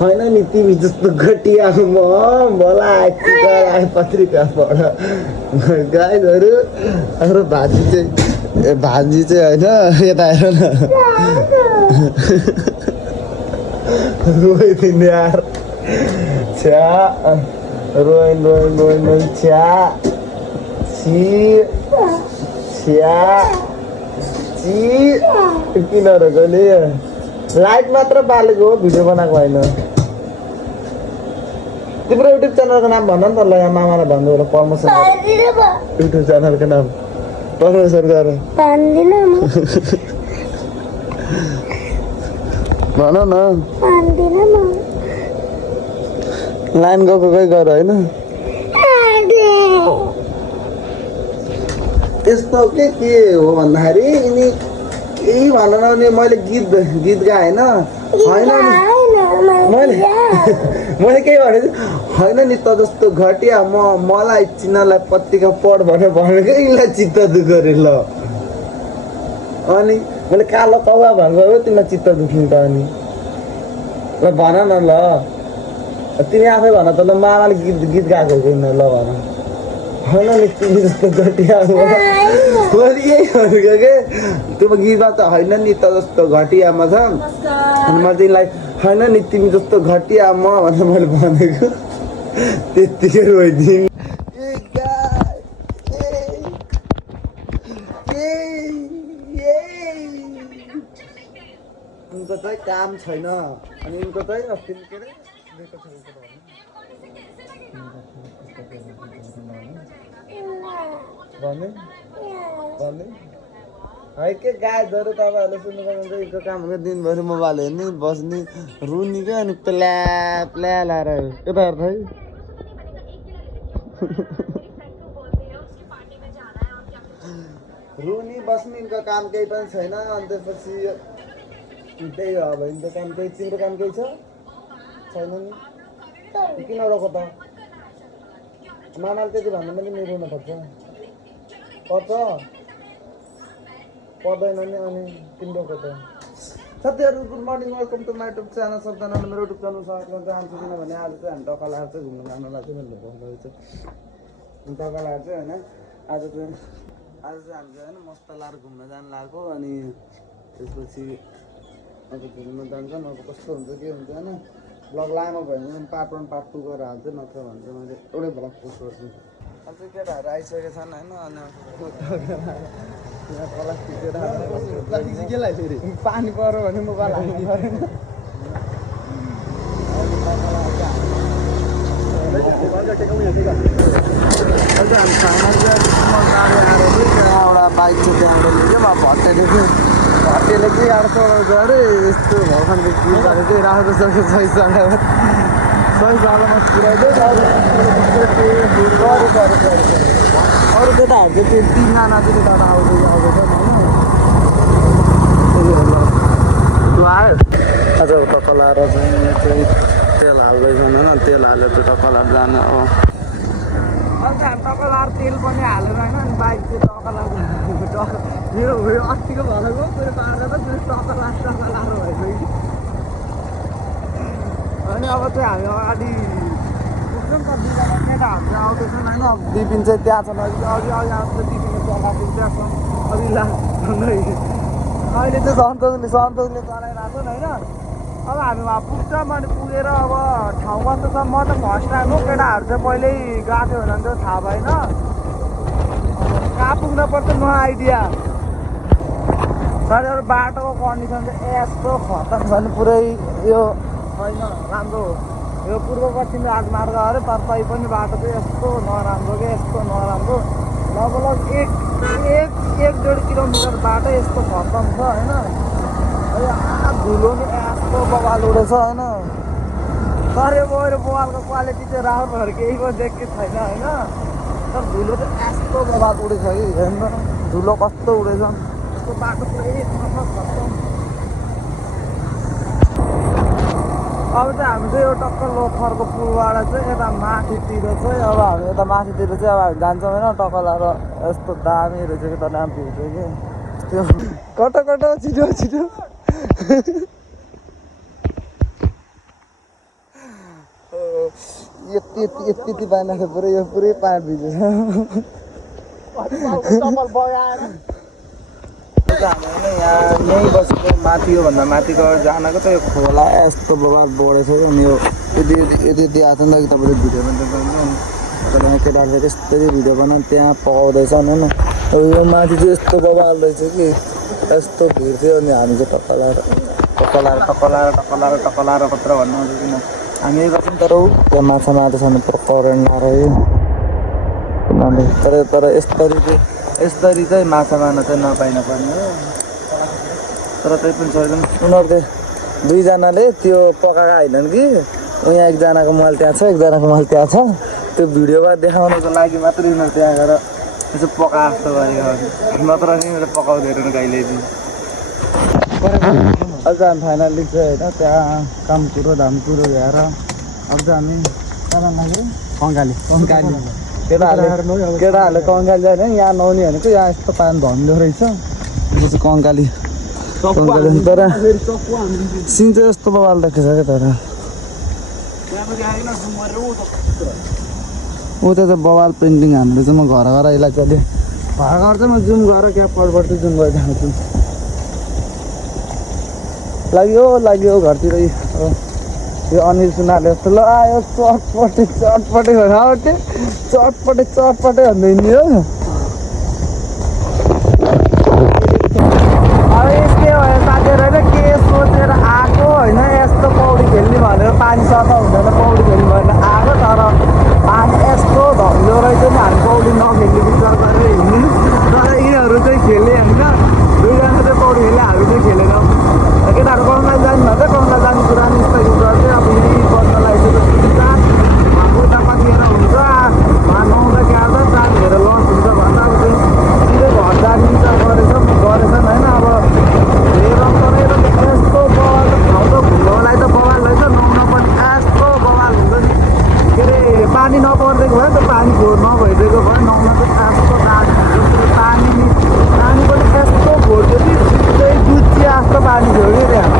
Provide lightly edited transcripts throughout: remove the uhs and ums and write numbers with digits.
होइन नि तिमी जस्तो घटिया मलाई पत्रिका पढ गाईहरू हाम्रो भान्जी चाहिँ होइन यता हेर न रोइदिने यार छ्या रोइन छ्या छ्या किन रोक्ने लाइट मात्र बालेको हो भिडियो बनाएको होइन तिम्रो युट्युब च्यानलको नाम भन न त ल यहाँ मामालाई भन्नु होला प्रमोसन युट्युब च्यानलको नाम प्रमोसन गर भन न लाइन गएको गर होइन त्यस्तो के हो भन्दाखेरि यिनी केही भन नि मैले गीत गाएँ होइन मैले केही भनेको होइन नि त जस्तो घटिया मलाई चिन्नलाई पत्रिका पढ भनेर भनेको यिनीलाई चित्त दुख गरे ल अनि मैले कालो कौवा भनेको हो तिमीलाई चित्त दुख्नु त अनि ल भन न ल तिमी आफै भन त ल मामाले गीत गाएको किन ल भन होइन नि तिमी जस्तो घटिया मैले यही भनेको के त्यो गीतमा त होइन नि त जस्तो घटियामा छ अनि मैले तिमीलाई होइन नि तिमी जस्तो घटिया भनेर मैले भनेको त्यत्तिकै रोइदिउँ उनको चाहिँ काम छैन अनि उनको चाहिँ अस्ति के अरे है के गाईहरू तपाईँहरूले सुन्नुपर्छ यिनको काम हुन्छ दिनभरि मोबाइल हेर्ने बस्ने रुनी क्या अनि प्ला लाएर यता हेर्छ है रुनी बस्ने यिनको काम केही पनि छैन अनि त्यसपछि त्यही हो अब यिनको काम केही तिम्रो काम केही छ छैन नि किन रोको त मामाले त्यति भन्नु पनि मिलाउनु पर्छ पर्दैन नि अनि तिम्रो त साथीहरू good morning welcome to my YouTube channel सबजनाले मेरो युट्युब च्यानल सब्सक्राइब गर्न चाहन्छु किनभने आज चाहिँ हामी टक्कलाहाट चाहिँ घुम्न जानु लाग्छ मैले भन्दैछ टक्कलाहाट चाहिँ होइन आज चाहिँ हामी चाहिँ होइन मस्त लाएर घुम्न जानु लाग्यो अनि त्यसपछि अब घुम्न जान्छन् अब कस्तो हुन्छ के हुन्छ होइन ब्लग लामो भयो भने पार्ट 1 पार्ट 2 गरेर हाल्छु नत्र भने चाहिँ मैले एउटै ब्लग पोस्ट गर्छु अझ केटाहरू आइसकेका छन् होइन अनि पानी पऱ्यो भने मोबाइल हाल्नु परेन एउटा बाइक चाहिँ त्यहाँबाट लियो भट्टेले के आएर चढाउँछ अरे यस्तो भर्खरको के गरेको चाहिँ राम्रो छ सही सालमा पुऱ्याइदियो अरू केटाहरू चाहिँ त्यो 3 जना चाहिँ त्यता आउँछ आयो आज टक्क लाएर चाहिँ तेल हाल्दैछन् होइन तेल हालेर त्यो टक्क लाएर जानु अब अन्त हामी टक्क लाएर तेल पनि हालेर होइन अनि बाइक चाहिँ टक्क लाएर मेरो अस्तिको भनेको मेरो पारेर त फेरि टक्क लाएर भइसक्यो अनि अब चाहिँ हामी अगाडि पुग्छौँ त 2 जना केटाहरू चाहिँ आउँदैछन् होइन दिपिन चाहिँ त्यहाँ छन् अघि आउँछ दिपिन त्यहाँ छ अघि अहिले चाहिँ सन्तोषले चलाइरहेको छन् होइन अब हामी वहाँ पुग्छौँ अनि पुगेर अब ठाउँमा त छ म त फर्स्ट टाइम हो केटाहरू चाहिँ पहिल्यै गएको थियो भने चाहिँ थाहा भएन कहाँ पुग्न पर्छ नो आइडिया तर बाटोको कन्डिसन चाहिँ यस्तो खतम छ नि पुरै यो छैन राम्रो यो पूर्व पश्चिम राजमार्ग अरे तर तै पनि बाटो चाहिँ यस्तो नराम्रो के यस्तो नराम्रो लगभग 1.5 किलोमिटर बाटो यस्तो खतम छ होइन धुलो नि यस्तो बवाल उडेछ होइन तर यो बवालको क्वालिटी चाहिँ राम्रो केही पनि देखेको छैन होइन तर धुलो चाहिँ यस्तो बवाल उडेछ कि हेर्नु धुलो कस्तो उडेछ यस्तो बाटो पुरै खतम अब चाहिँ हामी चाहिँ यो टक्क लोथरको पुलबाट चाहिँ यता माथितिर चाहिँ अब हामी यता माथितिर चाहिँ अब हामी जान्छौँ होइन टक्क लाएर यस्तो दामी रहेछ कि त नाम हुन्छ कि त्यो कटो छिटो यति यति यति यति पानी आएको पुरै यो पुरै पाहाड भिजेछ हामीले यहाँ यहीँ बसेको माथि योभन्दा माथि गएर जानको त यो खोला यस्तो बबाल बढेछ कि अनि यो यति यति यति आएको नि त तपाईँले भिडियो बनाउनु तर यहाँ केटाहरूले त्यस्तै भिडियो बनाउनु त्यहाँ पकाउँदैछ नि यो माथि चाहिँ यस्तो बबाल रहेछ कि यस्तो भिड थियो अनि हामी चाहिँ टक्कलाएर पत्र भन्नु आउँछ किन हामी गर्छौँ तर त्यहाँ माछा मार्दैछ भने पुरा करेन्ट नरह्यो तर यसरी चाहिँ माछा मार्न चाहिँ नपाइन पर्ने हो तर त्यही पनि सकेन उनीहरू चाहिँ दुईजनाले त्यो पकाएको होइनन् कि यहाँ एकजनाको मोबाइल त्यहाँ छ एकजनाको मोबाइल त्यहाँ छ त्यो भिडियोमा देखाउनको लागि मात्रै उनीहरू त्यहाँ गएर यसो पका जस्तो गरेको नत्र नि मैले पकाउँदैन कहिले पनि अझ हामी फाइनली चाहिँ होइन त्यहाँ काम कुरो धाम कुरो भ्याएर अब चाहिँ हामी कहाँ लाग्यो कङ्काली केटाहरूले कङ्काली जाने यहाँ नआउने भनेको यहाँ यस्तो पानी धमिलो रहेछ यो चाहिँ कङ्काली तर सिन चाहिँ यस्तो बबाल देखेछ क्या तर उता चाहिँ बबाल पेन्टिङ हाम्रो चाहिँ म घर यसलाई चल्यो घर चाहिँ म जुम गरेर क्या पढबाट चाहिँ जुम गरेर जान्छु लाग्यो घरतिर यो अनिल सुनाले जस्तो ल आयो चटपटे भन्दै नि हो अब यस्तै भयो साथीहरू होइन के सोचेर आएको होइन यस्तो पौडी खेल्ने भनेर पानी सफा हुँदैन पौडी खेल्ने भनेर आएको तर पानी यस्तो धमिलो रहेछ नि हामी पौडी नखेल्ने विचार गरेर हिँड्ने तर यिनीहरू चाहिँ खेले होइन दुईजना चाहिँ पौडी खेले हामी चाहिँ खेलेनौँ केटाहरू कङ्काल जानु भन्छ कङ्काल जाने कुरा नि यस्तो चाहिँ अब यहीँ बस्नलाई चाहिँ सुविधा उता कतिखेर हुन्छ नुहाउँदा के आउँदा साथीहरू लस हुन्छ भन्दा अब चाहिँ सिधै घर जाने विचार गरेछन् होइन अब हेर यस्तो बवाल ठाउँ त घुम्नलाई त बवाल रहेछ नुहाउन पनि यस्तो बवाल हुन्छ नि के अरे पानी नपर्दिएको भयो त पानी नभइदिएको भयो नुहाउन चाहिँ यस्तो पानी पनि यस्तो घोड्यो कि सिधै दुधी जस्तो पानी थियो कि त्यहाँ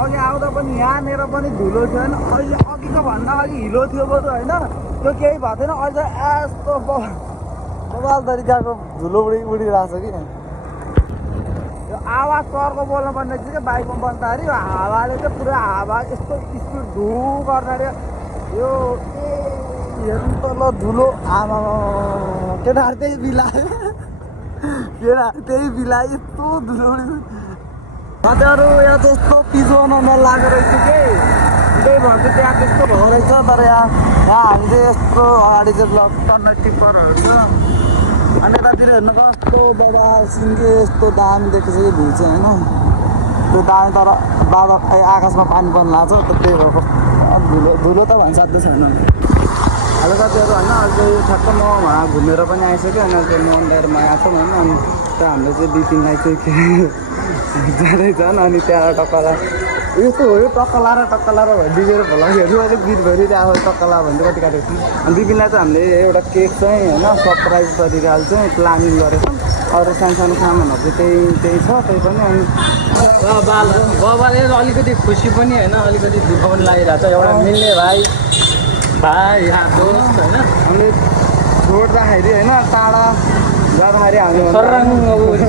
अघि आउँदा पनि यहाँनिर पनि धुलो थियो होइन अहिले अघिको भन्दा अघि हिलो थियो पो त होइन त्यो केही भएको थिएन अहिले चाहिँ यस्तो बबाल तरिकाको धुलो उडिरहेको छ कि यो आवाज चर्को बोल्नु पर्ने चाहिँ क्या बाइकमा बस्दाखेरि यो हावाले चाहिँ पुरा हावा यस्तो स्पिड धु गर्दाखेरि यो हेर्नु त ल धुलो आमा केटाहरू त्यही बिलायो यस्तो धुलो साथीहरू यहाँ त्यस्तो पिजो नलागेको रहेछ कि त्यही भएर चाहिँ त्यहाँ त्यस्तो भएको रहेछ तर यहाँ हामी चाहिँ यस्तो अगाडि चाहिँ टन्नै टिप्परहरू छ अनि यतातिर हेर्नु कस्तो बबाल सिन्के यस्तो दामी देखेछ कि भ्यू चाहिँ होइन त्यो दामी तर आकाशमा पानी पर्नु लाग्छ त त्यही भएर धुलो त भन्छ साध्यै छैन हेलो साथीहरू होइन अहिले यो ठ्याक्क म वहाँ घुमेर पनि आइसक्यो अनि अहिले म अन्डाहरूमा आएको छौँ होइन अनि त्यहाँ हामीले चाहिँ बिपिनलाई चाहिँ के जाँदैछन् अनि त्यहाँ टक्कला यस्तो हो यो टक्कला भयो डिजेर भोलाहरू अलिक गीतभरि अब टक्कला भन्दै कति काटेको छु अनि बिपिनलाई चाहिँ हामीले एउटा केक चाहिँ होइन सरप्राइज तरिकाले चाहिँ प्लानिङ गरेछौँ अरू सानो सामानहरू चाहिँ त्यही छ त्यही पनि अनि बाबाले अलिकति खुसी पनि होइन अलिकति दुःख पनि लागिरहेको छ एउटा मिल्ने भाइ दोस्त होइन हामीले छोड्दाखेरि होइन टाढा जाँदाखेरि हामी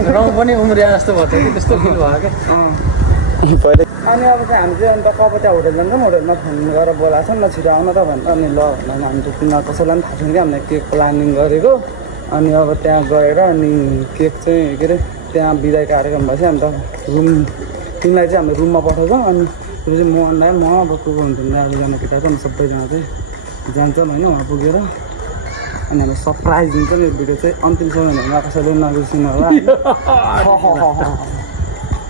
रङ पनि उम्रिया जस्तो भएको थियो कि त्यस्तो फिल भयो क्या पहिले अनि अब चाहिँ हामी चाहिँ अन्त कपत्या होटल जान्छौँ होटलमा फोन गरेर बोलाएको छौँ न छिटो आउन त भन्दा अनि ल भने हामी चाहिँ तिमीलाई कसैलाई पनि थाहा छैन कि हामीले केक प्लानिङ गरेको अनि अब त्यहाँ गएर अनि केक चाहिँ के अरे त्यहाँ बिदाई कार्यक्रम भएपछि अन्त तिमीलाई चाहिँ हामीले रुममा पठाउँछौँ अनि त्यो चाहिँ म अन्डायो म अब को हुन्छ भने अरूजना केटाहरू अनि सबैजना चाहिँ जान्छौँ होइन उहाँ पुगेर अनि हामी सरप्राइज दिन्छौँ यो भिडियो चाहिँ अन्तिमसम्म होइन कसैले नबिर्सिनु होला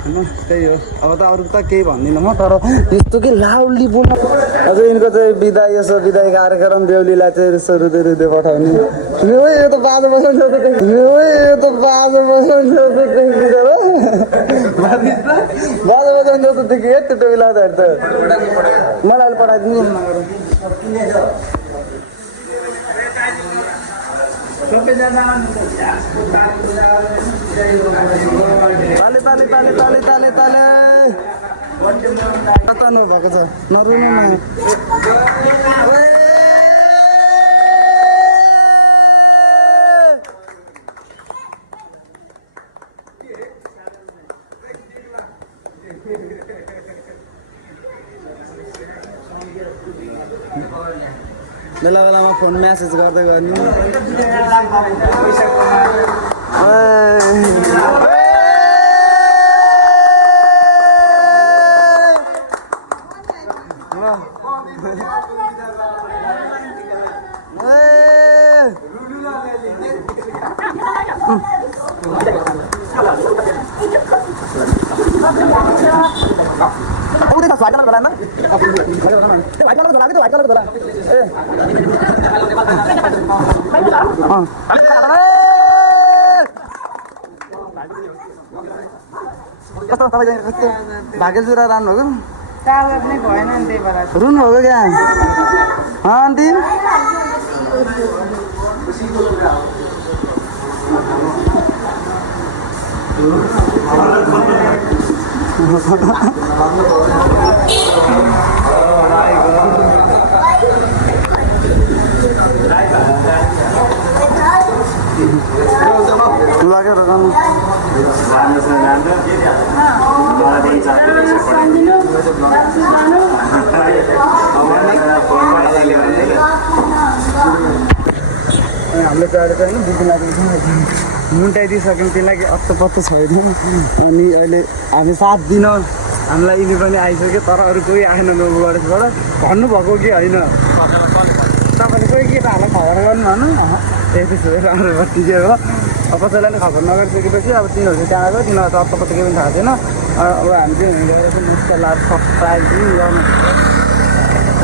होइन त्यही हो अब त अरू त केही भन्दिनँ म तर यस्तो कि लाउडली बोल्नु अझ यिनको चाहिँ बिदाई कार्यक्रम बेहुलीलाई चाहिँ यसो रुँदै पठाउने यो त बाजा बजाउनु जस्तो देखियो त्यो टोपी लाउँदाखेरि त मलाई अहिले पठाइदिनु ताले तताउनु भएको छ नरुनु न बेला बेलामा फोन म्यासेज गर्दै गर्नु व्हाइट कलर ना व्हाइट कलर लगा के तो व्हाइट कलर लगा हां कस्तो तपाईँ जाने कस्तो भागेल जुरा रान्नु हो कागज नै भएन नि त्यही भएर रुनु हो क्या आन्टी लागेर गर्नु हामीले चाहिँ अहिले चाहिँ बुझ्नु लागेको छ मुन्टाइदिइसक्यौँ त्यसलाई अत्तो पत्तो छैन अनि अहिले हामी 7 दिन हामीलाई यिनी पनि आइसक्यो तर अरू कोही आएन गणेशबाट भन्नुभएको कि होइन तपाईँले कोही केटाहरूलाई खबर गर्नु भन ए त्यसो भए राम्रो भयो ठिकै हो अब कसैलाई पनि खबर नगरिसकेपछि अब तिनीहरू चाहिँ त्यहाँ गयो तिनीहरू त अत्तो पत्तो केही पनि थाहा छैन अब हामी चाहिँ हिँडेर चाहिँ मुस्कलाएर सब्सक्राइब पनि गर्नु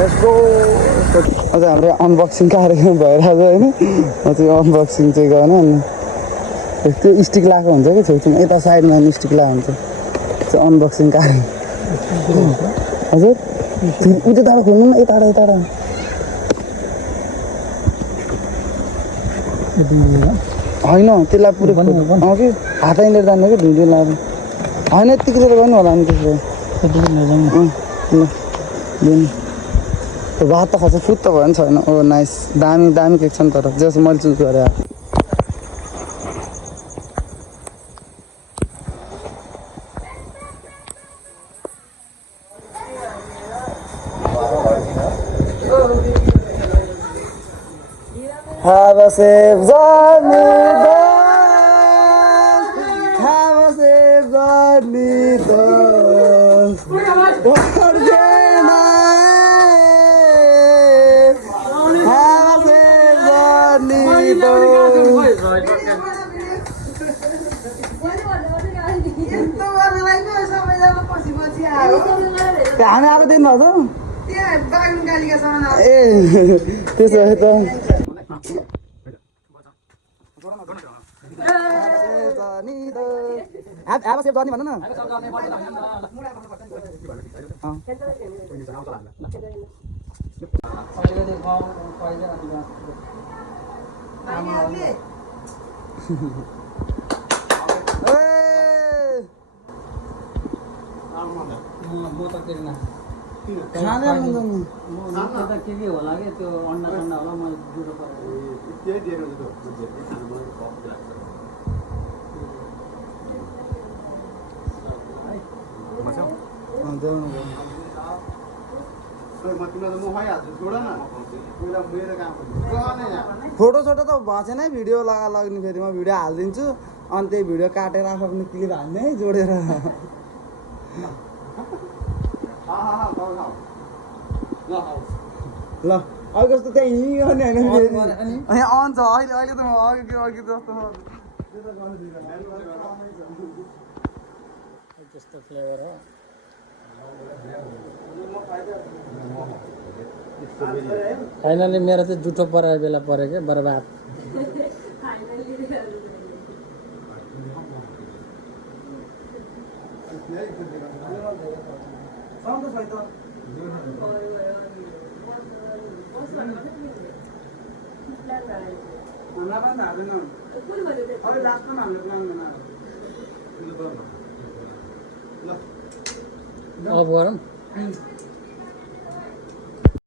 यसको अझ हाम्रो अनबक्सिङ कार्यक्रम भइरहेको होइन त्यो अनबक्सिङ चाहिँ गर्न अनि त्यो स्टिक लगाएको हुन्छ कि छेउछाउमा यता साइडमा स्टिक लगाएको हुन्छ त्यो अनबक्सिङ कार्य हजुर उता टाढो खोल्नु न यता होइन त्यसलाई पुरै कि हात हिँडेर जाने कि ढुँडो लगाएर होइन यत्तिकै चाहिँ गर्नु होला नि त्यसो भात त खान्छ फुट त भयो नि छैन ओ नाइस दामी दामी केक छ नि तर जस्तो मैले चुज गरेँ Have a safe journey, have a safe journey, हामी आएको दिन भएको ए त्यसो भए त अब सेभ गर्ने भन्नु न के होला कि त्यो अन्डा सन्डा होला म जुरो फोटो सोटो त भएको छैन है भिडियो लाग्ने फेरि म भिडियो हालिदिन्छु अनि त्यही भिडियो काटेर आफ्नो क्लिप हाल्ने है जोडेर ल अघि जस्तो त्यहाँ हिँड्ने होइन अन छ अहिले त म अघि जस्तो त्यस्तो फ्लेभर हो फाइनली मेरो चाहिँ जुठो परेको बेला पऱ्यो क्या बर्बाद हामीलाई पनि हाल्दैन अहिले लास्टमा हामीले प्लान बनाएर ल अफ गरौँ